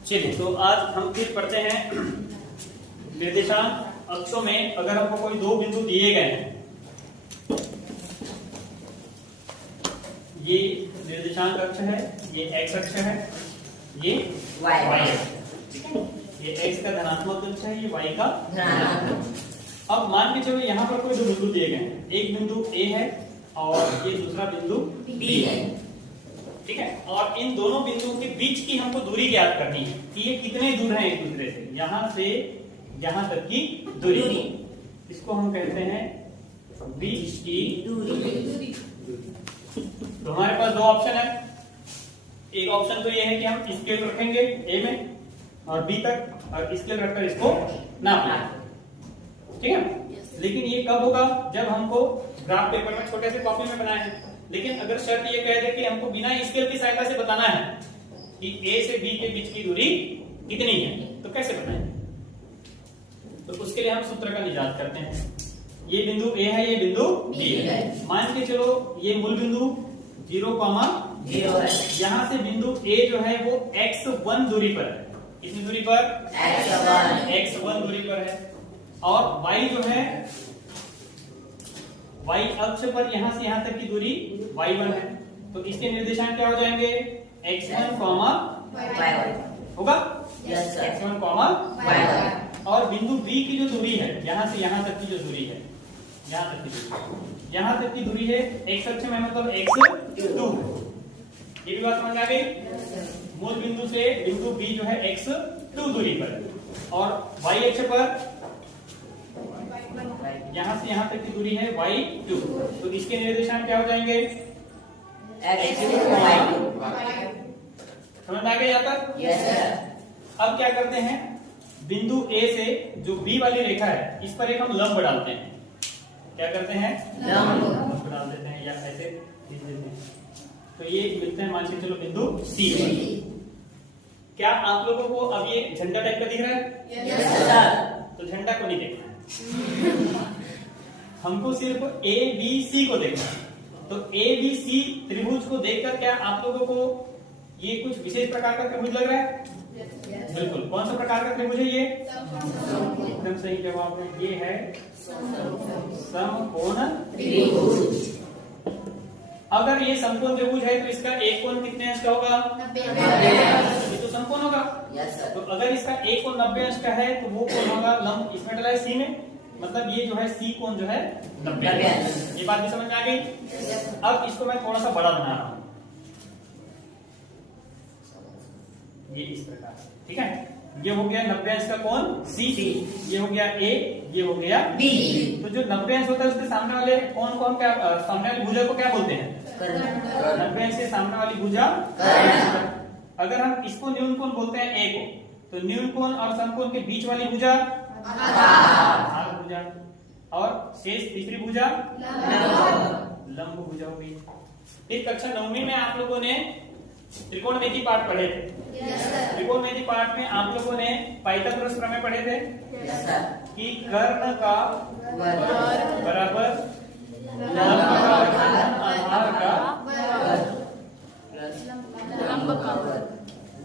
चलिए, तो आज हम फिर पढ़ते हैं निर्देशांक अक्षों में। अगर हमको कोई दो बिंदु दिए गए हैं, ये निर्देशांक अक्ष है, ये एक्स अक्ष है, ये वाई अक्ष, ये एक्स का धनात्मक अक्ष है, ये वाई का धनात्मक। अब मान के चलो यहाँ पर कोई दो बिंदु दिए गए हैं, एक बिंदु ए है और ये दूसरा बिंदु बी है, ठीक है। और इन दोनों बिंदुओं के बीच की हमको दूरी ज्ञात करनी है कि ये कितने दूर हैं एक दूसरे से, यहाँ से यहाँ तक की दूरी। इसको हम कहते हैं बीच की दूरी। तो हमारे पास दो ऑप्शन है। एक ऑप्शन तो ये है कि हम स्केल रखेंगे ए में और बी तक, और स्केल रखकर इसको नाप, ठीक है। लेकिन ये कब होगा? जब हमको ग्राफ पेपर में छोटे से कॉपी में बनाए हैं। लेकिन अगर शर्त ये कह दे कि हमको बिना स्केल की सहायता से बताना है कि ए से बी के बीच की दूरी कितनी है, तो कैसे बताएं? तो उसके लिए हम सूत्र का निजात करते हैं। ये बिंदु ए है, ये बिंदु बी है। मान के चलो ये मूल बिंदु 0,0 है। यहाँ से बिंदु ए जो है वो x1 दूरी पर है। कितनी दूरी पर? x1 दूरी पर है। और y जो है y अक्ष पर यहाँ से यहाँ तक की दूरी y1 है। तो इसके निर्देशांक क्या हो जाएंगे? x1, y1 होगा। x1, y1। और बिंदु B की जो दूरी है, यहाँ से यहाँ तक की जो दूरी है, यहाँ तक की दूरी है x अक्ष में, मतलब x2। ये भी बात समझ आ गई? मूल बिंदु से बिंदु B जो है x2 दूरी पर, और y अक्ष पर यहाँ से यहाँ तक की दूरी है y2। तो इसके निर्देशांक क्या हो जाएंगे? समझ आ गए यहाँ तक? yes, अब क्या करते हैं, बिंदु A से जो B वाली रेखा है, इस पर एक हम लंब डालते हैं। क्या करते हैं? लंब डाल देते हैं, या ऐसे खींच देते हैं। तो ये मिलते हैं, मान के चलो बिंदु C। क्या आप लोगों को अब ये झंडा टाइप का दिख रहा है? yes, तो झंडा को नहीं देखना है, हमको सिर्फ ए बी सी को देखना है। तो ए बी सी त्रिभुज को देखकर क्या आप लोगों को ये कुछ विशेष प्रकार का त्रिभुज लग रहा है? बिल्कुल। कौन सा प्रकार का त्रिभुज है ये? एकदम सही जवाब है, ये है समकोण त्रिभुज। अगर ये समकोण त्रिभुज है तो इसका एक कोण कितने अंश का होगा? 90। ये तो समकोण होगा। तो अगर इसका एक कोण 90 अंश का है तो वो कोण होगा लंब, इसमें डला है सी में, मतलब ये जो है सी कोण जो है 90 अंश। ये बात भी समझ में आ गई? अब इसको मैं थोड़ा सा बड़ा बना रहा हूं, ये इस प्रकार, ठीक है। ये हो गया 90 अंश का कोण सी, ये हो गया ए, ये हो गया बी। तो जो 90 अंश होता है उसके सामने वाले कोण को हम क्या, सामने वाली भुजा को क्या बोलते हैं? 90 अंश के सामने वाली भुजा। अगर हम इसको न्यून कोण बोलते हैं ए को, तो न्यून कोण और समकोण के बीच वाली भुजा आधार भुजा, और शेष तीसरी भुजा लंब भुजा हुई। इस कक्षा 9वीं में आप लोगों ने त्रिकोणमिति पाठ पढ़े थे। त्रिकोणमिति पाठ में आप लोगों ने पाइथागोरस प्रमेय पढ़े थे कि कर्ण का बराबर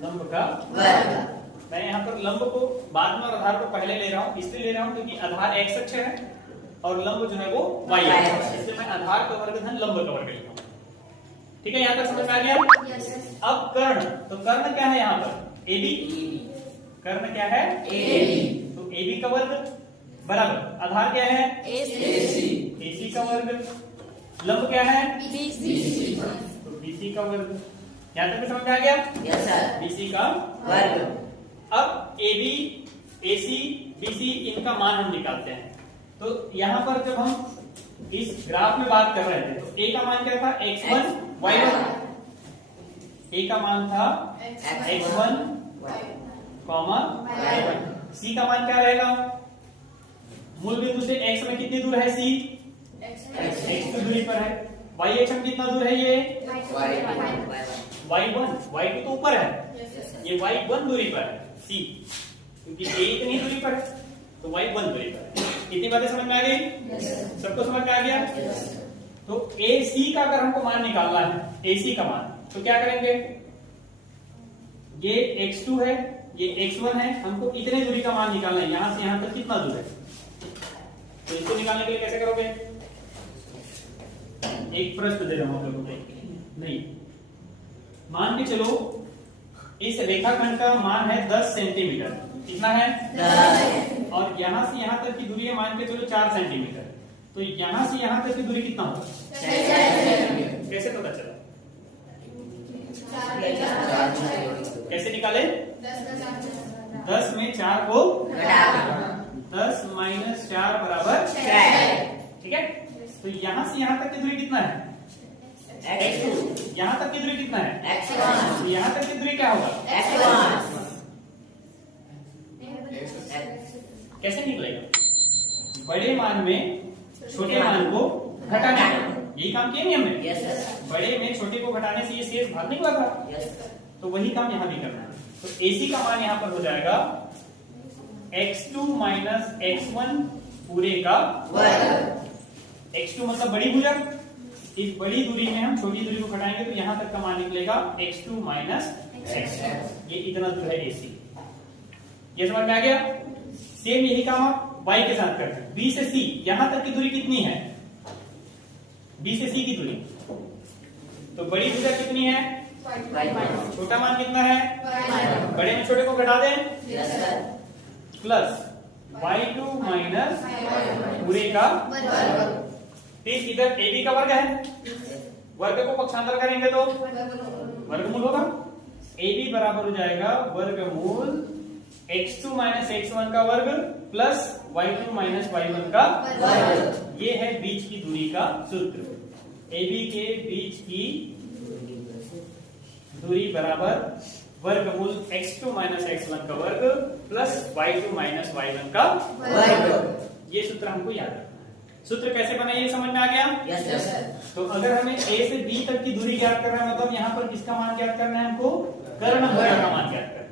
लंब का वर्ग। मैं यहाँ पर लंब को बाद में और आधार को पहले ले रहा हूँ, इसलिए ले रहा हूँ क्योंकि आधार x अक्ष है और लंब जो है वो y अक्ष है, इसलिए मैं आधार का वर्ग धन लंब का वर्ग लिखता हूँ। ठीक है, यहाँ तक समझ में आ गया? अब कर्ण, तो कर्ण क्या है यहाँ पर? AB। कर्ण क्या है? AB। तो AB का वर्ग बराबर आधार क्या है? AC का वर्ग। लंब क्या है? BC। तो BC का वर्ग। यहाँ तक समझ में आ गया? yes, BC का वर्ग। अब AB, AC, BC इनका मान हम निकालते हैं। तो यहाँ पर जब हम इस ग्राफ में बात कर रहे थे तो A का मान क्या था? x1, y1। A का मान था x1, y1। C का मान क्या रहेगा? मूल बिंदु से x में कितनी दूर है C? x2 दूरी पर है। y अक्ष में कितना दूर है ये? y1, y2 तो ऊपर है, ये y1 दूरी पर है C, क्योंकि A इतनी दूरी पर है तो y1 दूरी पर है। कितनी बातें समझ में आ गई? सबको समझ में आ गया? तो AC का अगर हमको मान निकालना है, AC का मान, तो क्या करेंगे? ये x2 है, ये x1 है, हमको इतने दूरी का मान निकालना है, यहां से यहां तक कितना दूर है, तो इसको निकालने के लिए कैसे करोगे? एक प्रश्न दे रहा हूं आप लोगों को, नहीं मान के चलो इस रेखाखंड का मान है 10 सेंटीमीटर, कितना है 10, और यहां से यहां तक की दूरी है मान के चलो 4 सेंटीमीटर, तो यहां से यहां तक की दूरी कितना होगा? कैसे पता चला? कैसे निकाले? 10 में 4 को 10 - 4 बराबर 6, ठीक है। तो यहां से यहां तक की दूरी कितना है? x2। यहां तक की दूरी कितना है? x1। तो यहां तक की दूरी क्या होगा? x1। कैसे निकलेगा? बड़े मान में छोटे मान को घटाना, यही काम किया नहीं हमने? yes, बड़े में छोटे को घटाने से ये शेष भाग निकला था, yes, तो वही काम यहाँ भी करना है। तो AC का मान यहाँ पर हो जाएगा x2 - x1 पूरे का वर्ग। x2 मतलब बड़ी भुजा, इस बड़ी दूरी में हम छोटी दूरी को घटाएंगे तो यहाँ तक का मान निकलेगा x2 - x1। ये इतना दूर है AC, ये समझ में आ गया? सेम यही काम आप y के साथ करते हैं। B से C यहां तक की दूरी कितनी है? B से C की दूरी, तो बड़ी भुजा कितनी है? छोटा मान कितना है? बड़े में छोटे को घटा दें, प्लस y2 - पूरे का वर्ग। फिर इधर AB का वर्ग है, वर्ग को पक्षांतर करेंगे तो वर्गमूल होगा। AB बराबर हो जाएगा वर्गमूल x2 - x1 का वर्ग प्लस y2 - y1 का वर्ग। ये है बीच की दूरी का सूत्र। AB के बीच की दूरी बराबर वर्गमूल x2 - x1 का वर्ग प्लस y2 - y1 का वर्ग। ये सूत्र हमको याद रखना है। सूत्र कैसे बना ये समझ में आ गया? Yes sir. तो अगर हमें A से B तक की दूरी ज्ञात करना है, मतलब यहाँ पर किसका मान ज्ञात करना है? हमको कर्ण भुजा का मान ज्ञात करना है,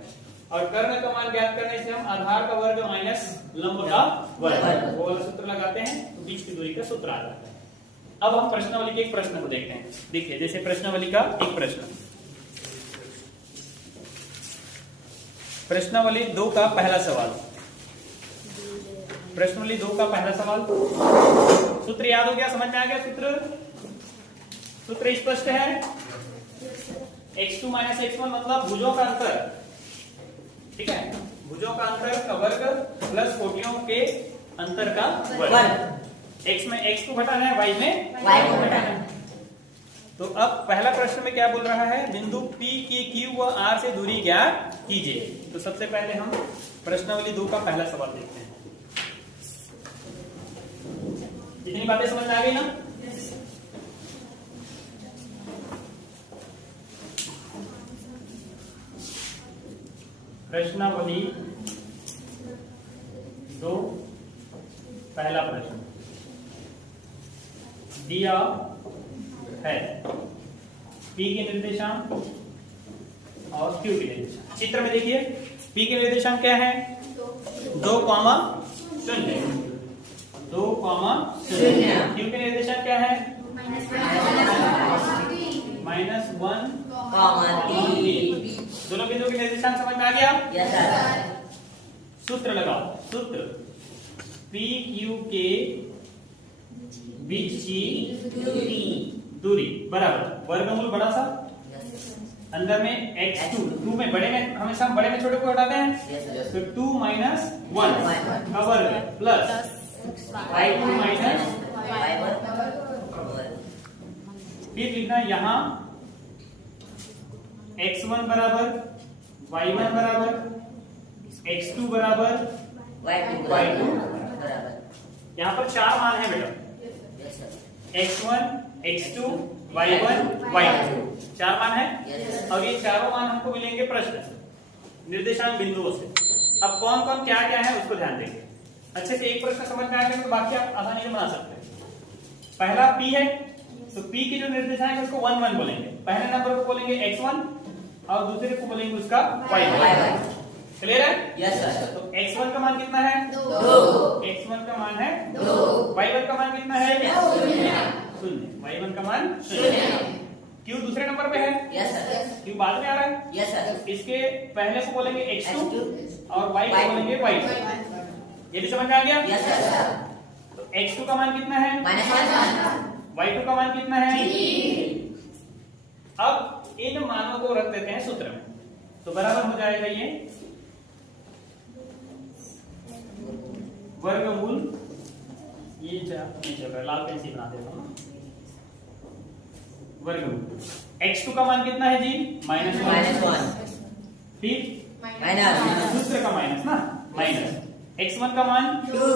और कर्ण का मान ज्ञात करने से हम आधार का वर्ग माइनस लंब का वर्ग वो वाला सूत्र लगाते हैं, तो बीच की दूरी का सूत्र आ जाता है। अब हम प्रश्नावली के एक प्रश्न को देखते हैं। देखिए जैसे प्रश्नावली का एक प्रश्न, प्रश्नावली 2 का पहला सवाल, प्रश्नावली 2 का पहला सवाल, सूत्र याद हो गया? समझ में आ गया सूत्र? सूत्र स्पष्ट है। x2 - x1 मतलब भुजों का अंतर, ठीक है, भुजों का अंतर का वर्ग प्लस कोटियों के अंतर का वर्ग। x में x को घटाना है, y में y को घटाना है। तो अब पहला प्रश्न में क्या बोल रहा है? बिंदु P की Q व R से दूरी ज्ञात कीजिए। तो सबसे पहले हम प्रश्नावली 2 का पहला सवाल देखते हैं। इतनी बातें समझ में आ गई ना? प्रश्नावली 2 पहला प्रश्न दिया है P के निर्देशांक और Q के निर्देशांक। चित्र में देखिए P के निर्देशांक क्या है? 2, 0, 2, 0। Q के निर्देशांक क्या है? -1, 3। दोनों बिंदुओं के निर्देशांक समझ में आ गया? Yes sir. सूत्र लगाओ, सूत्र P Q के बीच की दूरी बराबर वर्गमूल बड़ा सा, अंदर में x2, 2 में बड़े में हमेशा हम बड़े में छोटे को हटाते हैं, तो 2 - 1 का वर्ग प्लस y2 - y1। फिर लिखना यहाँ x1 बराबर y1 बराबर x2 बराबर y2 बराबर। यहाँ पर 4 मान है बेटा, x1 x2 y1 y2 4 मान है, और ये चारों मान हमको मिलेंगे प्रश्न से, निर्देशांक बिंदुओं से। अब कौन कौन क्या क्या है उसको ध्यान देंगे। अच्छे से एक प्रश्न समझ में आ गया तो बाकी आप आसानी से बना सकते हैं। पहला P है, तो P की जो निर्देशांक है उसको 1 1 बोलेंगे, पहले नंबर को बोलेंगे x1 और दूसरे को बोलेंगे उसका y1। क्लियर है? Yes sir. तो x1 का मान कितना है? 2। x1 का मान है 2। y1 का मान कितना है? 0। y1 का मान 0। Q दूसरे नंबर पे है। Yes sir. Q बाद में आ रहा है। Yes sir. इसके पहले को बोलेंगे x2 और y को बोलेंगे y2। ये भी समझ में आ गया? Yes sir. तो x2 का मान कितना है? -1। y2 का मान कितना है? 3। अब इन मानों को रख देते हैं सूत्र में, तो बराबर हो जाएगा ये वर्गमूल, ये नहीं चल रहा है, लाल पेन से बना देता हूँ। वर्गमूल x2 का मान कितना है जी? -1। फिर दूसरे का माइनस ना, माइनस x1 का मान 2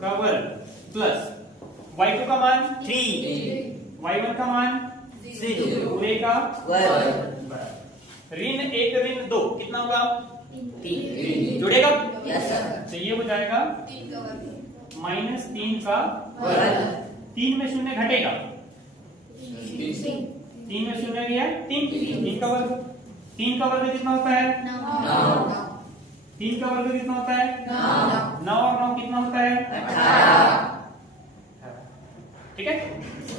का वर्ग प्लस y2 का मान 3, y1 का मान 0 पूरे का वर्ग। ऋण 1 ऋण 2 कितना होगा? 3 जुड़ेगा। Yes sir. तो ये हो जाएगा -3 का वर्ग। 3 में शून्य घटेगा, 3 में शून्य गया 3 का वर्ग। 3 का वर्ग कितना होता है? 9। 3 का वर्ग कितना होता है? 9 और 9 कितना होता है? 18। ठीक है।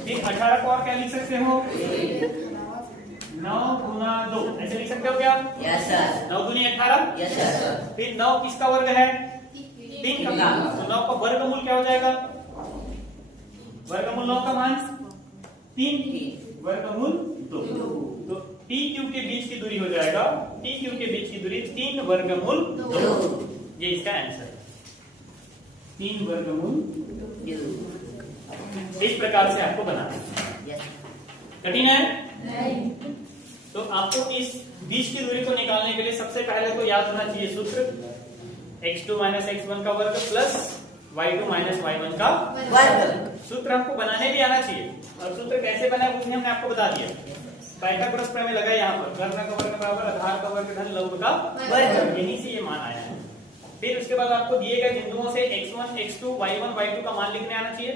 फिर 18 को और क्या लिख सकते हो? 9 गुना 2 ऐसे लिख सकते हो क्या? Yes sir. 9 दूनी 18। Yes sir. फिर 9 किसका वर्ग है? 3 का। तो 9 का वर्गमूल क्या हो जाएगा? वर्गमूल 9 का मान 3, वर्गमूल 2। तो TQ के बीच की दूरी हो जाएगा, TQ के बीच की दूरी 3 वर्गमूल 2। ये इसका आंसर है, 3 वर्गमूल 2। इस प्रकार से आपको बनाना है। कठिन है? नहीं। तो आपको इस बीच की दूरी को निकालने के लिए सबसे पहले तो याद होना चाहिए सूत्र, x2 - x1 का वर्ग प्लस y2 - y1 का वर्ग। सूत्र आपको बनाने भी आना चाहिए, और सूत्र कैसे बना वो भी हमने आपको बता दिया। पाइथागोरस प्रमेय लगा यहाँ पर, कर्ण का वर्ग बराबर आधार का वर्ग धन लघु का वर्ग, यहीं से ये मान आया है। फिर उसके बाद आपको दिए गए बिंदुओं से x1 x2 y1 y2 का मान लिखने आना चाहिए।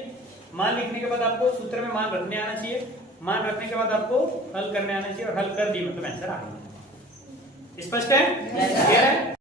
मान लिखने के बाद आपको सूत्र में मान रखने आना चाहिए। मान रखने के बाद आपको हल करने आना चाहिए, और हल कर दी मतलब आंसर आ गया। स्पष्ट है? क्लियर है?